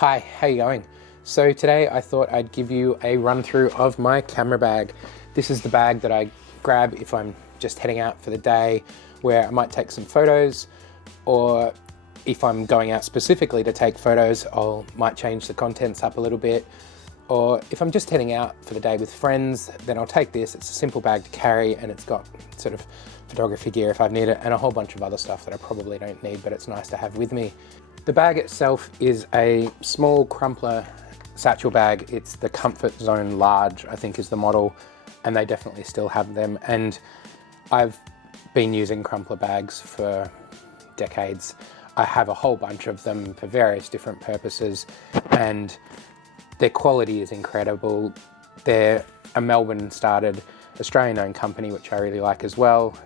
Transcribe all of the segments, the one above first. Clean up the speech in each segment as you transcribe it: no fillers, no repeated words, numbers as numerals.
Hi, how you going? So today I thought I'd give you a run through of my camera bag. This is the bag that I grab if I'm just heading out for the day, where I might take some photos, or if I'm going out specifically to take photos, might change the contents up a little bit. Or if I'm just heading out for the day with friends, then I'll take this. It's a simple bag to carry and it's got sort of photography gear if I need it, and a whole bunch of other stuff that I probably don't need, but it's nice to have with me. The bag itself is a small crumpler satchel bag. It's the Comfort Zone Large, I think is the model, and they definitely still have them. And I've been using crumpler bags for decades. I have a whole bunch of them for various different purposes, and their quality is incredible. They're a Melbourne-started, Australian-owned company, which I really like as well.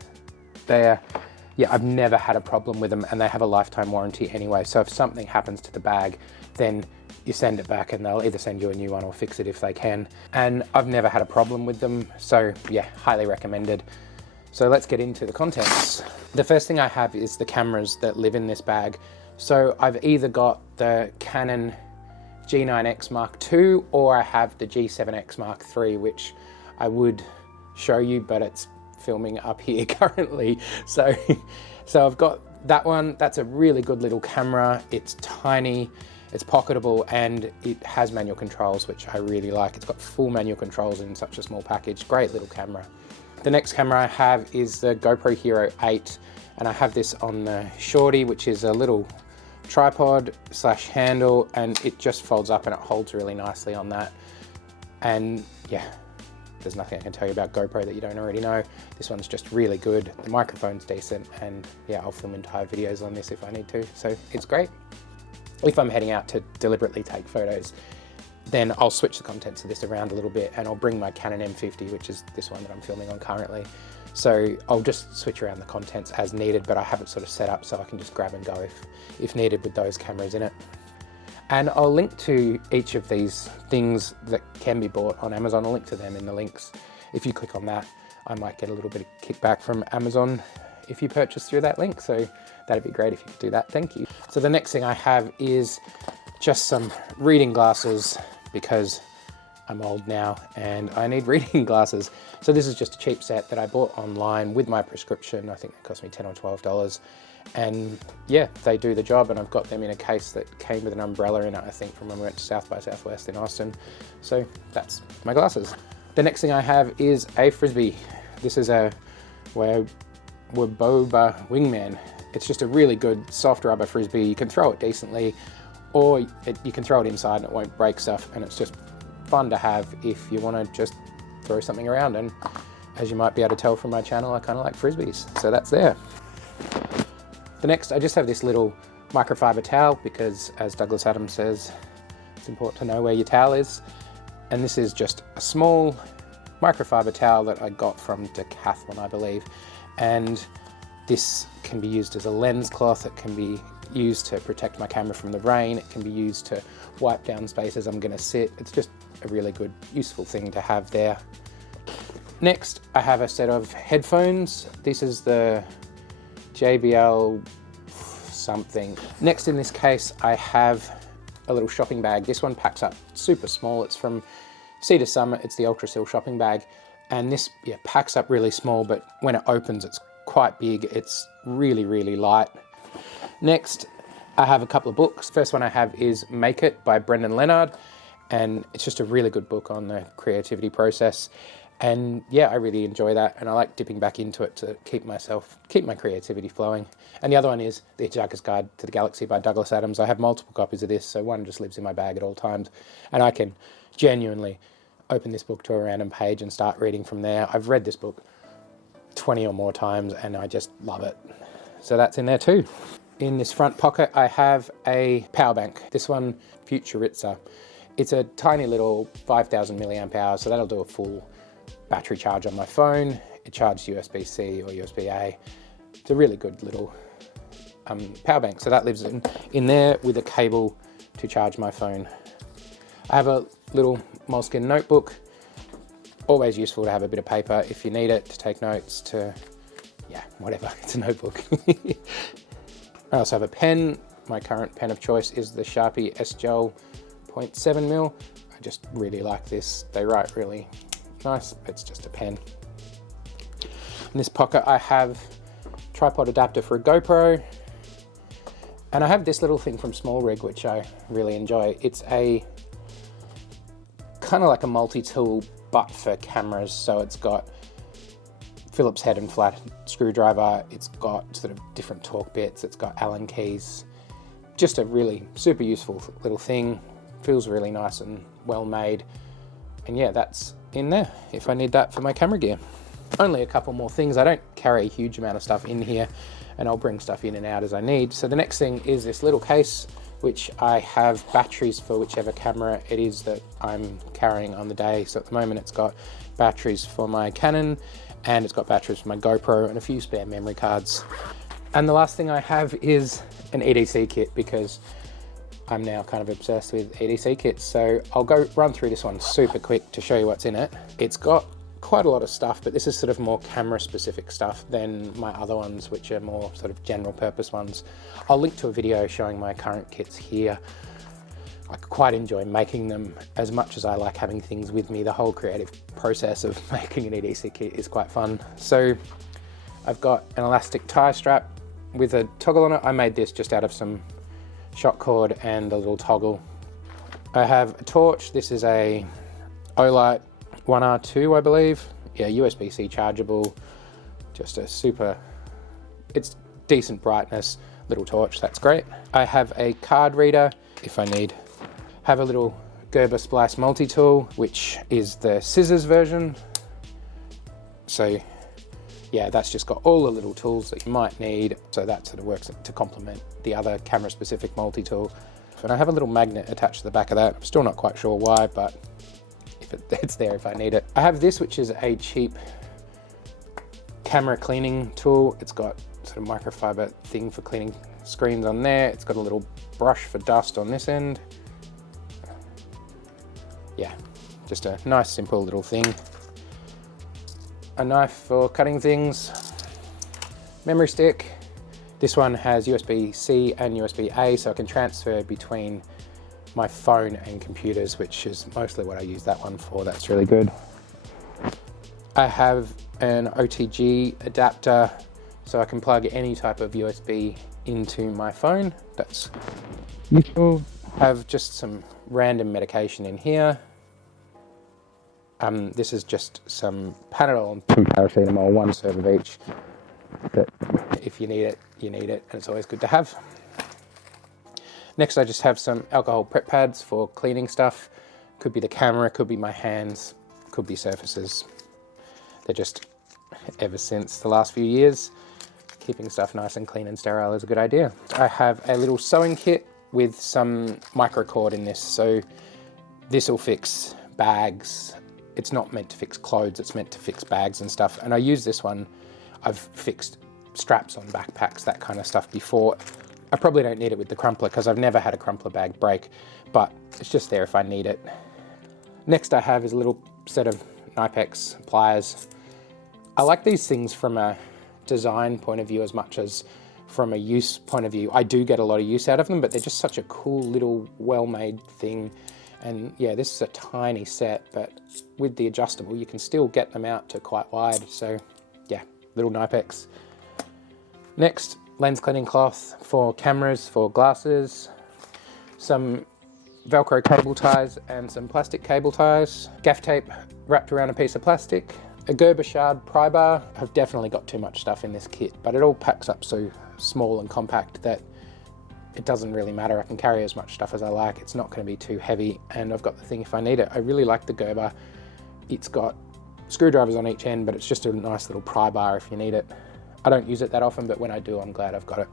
I've never had a problem with them, and they have a lifetime warranty anyway. So if something happens to the bag, then you send it back and they'll either send you a new one or fix it if they can. And I've never had a problem with them. So yeah, highly recommended. So let's get into the contents. The first thing I have is the cameras that live in this bag. So I've either got the Canon G9X Mark II or I have the G7X Mark III, which I would show you, but it's filming up here currently. So I've got that one. That's a really good little camera. It's tiny, it's pocketable, and it has manual controls, which I really like. It's got full manual controls in such a small package. Great little camera. The next camera I have is the GoPro Hero 8, and I have this on the Shorty, which is a little tripod slash handle, and it just folds up and it holds really nicely on that. And yeah, there's nothing I can tell you about GoPro that you don't already know. This one's just really good. The microphone's decent, and yeah, I'll film entire videos on this if I need to. So it's great. If I'm heading out to deliberately take photos, then I'll switch the contents of this around a little bit, and I'll bring my Canon M50, which is this one that I'm filming on currently. So I'll just switch around the contents as needed, but I have it sort of set up so I can just grab and go if needed with those cameras in it. And I'll link to each of these things that can be bought on Amazon. I'll link to them in the links. If you click on that, I might get a little bit of kickback from Amazon if you purchase through that link. So that'd be great if you could do that. Thank you. So the next thing I have is just some reading glasses, because I'm old now and I need reading glasses. So this is just a cheap set that I bought online with my prescription. I think it cost me $10 or $12. And yeah, they do the job, and I've got them in a case that came with an umbrella in it, I think, from when we went to South by Southwest in Austin. So that's my glasses. The next thing I have is a frisbee. This is a Waboba Wingman. It's just a really good soft rubber frisbee. You can throw it decently, or you can throw it inside and it won't break stuff, and it's just fun to have if you want to just throw something around. And as you might be able to tell from my channel, I kind of like frisbees, so that's there. The next, I just have this little microfiber towel, because as Douglas Adams says, it's important to know where your towel is. And this is just a small microfiber towel that I got from Decathlon, I believe. And this can be used as a lens cloth. It can be used to protect my camera from the rain. It can be used to wipe down spaces I'm gonna sit. It's just a really good, useful thing to have there. Next, I have a set of headphones. This is the JBL something. Next in this case, I have a little shopping bag. This one packs up super small. It's from Cedar Summit. It's the Ultra Seal shopping bag. And this packs up really small, but when it opens, it's quite big. It's really, really light. Next, I have a couple of books. First one I have is Make It by Brendan Leonard. And it's just a really good book on the creativity process. And yeah, I really enjoy that, and I like dipping back into it to keep my creativity flowing. And the other one is The Hitchhiker's Guide to the Galaxy by Douglas Adams. I have multiple copies of this, so one just lives in my bag at all times, and I can genuinely open this book to a random page and start reading from there. I've read this book 20 or more times, and I just love it. So that's in there too. In this front pocket, I have a power bank. This one, Futuritza. It's a tiny little 5,000 milliamp hours, so that'll do a full battery charge on my phone. It charges USB-C or USB-A. It's a really good little power bank. So that lives in there with a cable to charge my phone. I have a little moleskin notebook. Always useful to have a bit of paper if you need it, to take notes, whatever, it's a notebook. I also have a pen my current pen of choice is the Sharpie S-Gel 0.7mm. I just really like this. They write really nice. It's just a pen. In this pocket I have tripod adapter for a GoPro, and I have this little thing from Small Rig which I really enjoy. It's a kind of like a multi-tool but for cameras, so it's got Phillips head and flat screwdriver, it's got sort of different torque bits, it's got Allen keys. Just a really super useful little thing. Feels really nice and well made, and yeah, that's in there if I need that for my camera gear. Only a couple more things. I don't carry a huge amount of stuff in here, and I'll bring stuff in and out as I need. So the next thing is this little case which I have batteries for whichever camera it is that I'm carrying on the day. So at the moment it's got batteries for my Canon, and it's got batteries for my GoPro and a few spare memory cards. And the last thing I have is an EDC kit, because I'm now kind of obsessed with EDC kits. So I'll go run through this one super quick to show you what's in it. It's got quite a lot of stuff, but this is sort of more camera specific stuff than my other ones, which are more sort of general purpose ones. I'll link to a video showing my current kits here. I quite enjoy making them as much as I like having things with me. The whole creative process of making an EDC kit is quite fun. So I've got an elastic tie strap with a toggle on it. I made this just out of some shot cord and a little toggle. I have a torch. This is a Olight 1R2, I believe. Yeah, USB-C chargeable. Just a super, it's decent brightness little torch, that's great. I have a card reader if I need. Have a little Gerber splice multi-tool, which is the scissors version. So yeah, that's just got all the little tools that you might need. So that sort of works to complement the other camera specific multi-tool. And I have a little magnet attached to the back of that. I'm still not quite sure why, but it's there if I need it. I have this, which is a cheap camera cleaning tool. It's got sort of microfiber thing for cleaning screens on there. It's got a little brush for dust on this end. Yeah, just a nice simple little thing. A knife for cutting things. Memory stick. This one has USB-C and USB-A, so I can transfer between my phone and computers, which is mostly what I use that one for. That's really good. I have an OTG adapter, so I can plug any type of USB into my phone. That's useful. I have just some random medication in here. This is just some Panadol and some paracetamol, 1 serve of each. But if you need it, you need it, and it's always good to have. Next, I just have some alcohol prep pads for cleaning stuff. Could be the camera, could be my hands, could be surfaces. They're just, ever since the last few years, keeping stuff nice and clean and sterile is a good idea. I have a little sewing kit with some micro cord in this. So this will fix bags. It's not meant to fix clothes, it's meant to fix bags and stuff. And I use this one. I've fixed straps on backpacks, that kind of stuff before. I probably don't need it with the crumpler because I've never had a crumpler bag break, but it's just there if I need it. Next I have is a little set of Knex pliers. I like these things from a design point of view as much as from a use point of view. I do get a lot of use out of them, but they're just such a cool little well-made thing. And yeah, this is a tiny set, but with the adjustable, you can still get them out to quite wide. So yeah, little Knex. Next, lens cleaning cloth for cameras, for glasses, some Velcro cable ties and some plastic cable ties, gaff tape wrapped around a piece of plastic, a Gerber shard Prybar. I've definitely got too much stuff in this kit, but it all packs up so small and compact that it doesn't really matter. I can carry as much stuff as I like. It's not going to be too heavy, and I've got the thing if I need it. I really like the Gerber. It's got screwdrivers on each end, but it's just a nice little pry bar if you need it. I don't use it that often, but when I do, I'm glad I've got it.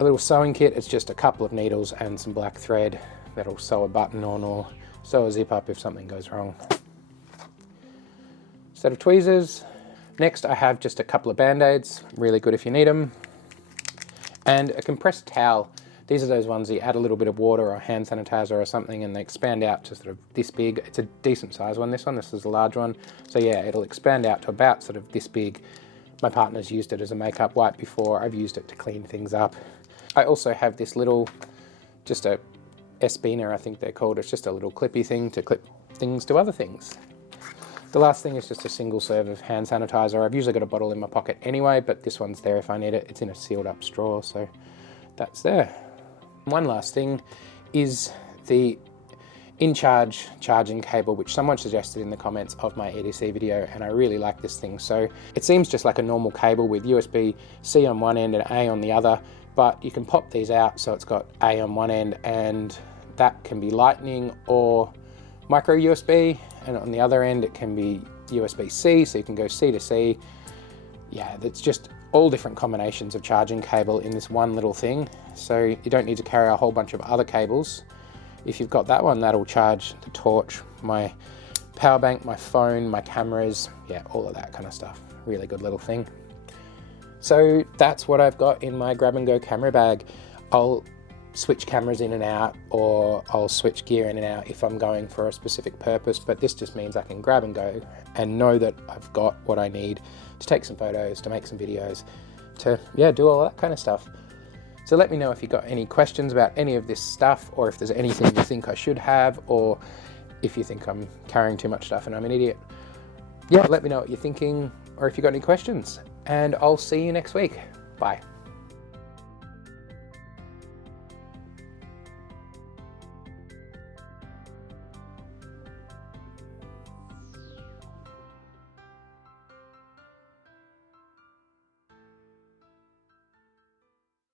A little sewing kit. It's just a couple of needles and some black thread that'll sew a button on or sew a zip up if something goes wrong. Set of tweezers. Next, I have just a couple of BandAids, really good if you need them, and a compressed towel. These are those ones that you add a little bit of water or hand sanitizer or something and they expand out to sort of this big. It's a decent size one, this is a large one. So yeah, it'll expand out to about sort of this big. My partner's used it as a makeup wipe before. I've used it to clean things up. I also have this little, just a S-biner, I think they're called. It's just a little clippy thing to clip things to other things. The last thing is just a single serve of hand sanitizer. I've usually got a bottle in my pocket anyway, but this one's there if I need it. It's in a sealed up straw, so that's there. One last thing is the InCharge charging cable, which someone suggested in the comments of my EDC video, and I really like this thing. So it seems just like a normal cable with USB-C on one end and A on the other, but you can pop these out so it's got A on one end, and that can be Lightning or micro USB, and on the other end it can be USB-C, so you can go C to C. Yeah, it's just all different combinations of charging cable in this one little thing, so you don't need to carry a whole bunch of other cables. If you've got that one, that'll charge the torch, my power bank, my phone, my cameras, yeah, all of that kind of stuff. Really good little thing. So that's what I've got in my grab and go camera bag. I'll switch cameras in and out, or I'll switch gear in and out if I'm going for a specific purpose, but this just means I can grab and go and know that I've got what I need to take some photos, to make some videos, to, yeah, do all that kind of stuff. So let me know if you've got any questions about any of this stuff, or if there's anything you think I should have, or if you think I'm carrying too much stuff and I'm an idiot. Yeah, let me know what you're thinking, or if you've got any questions, and I'll see you next week. Bye.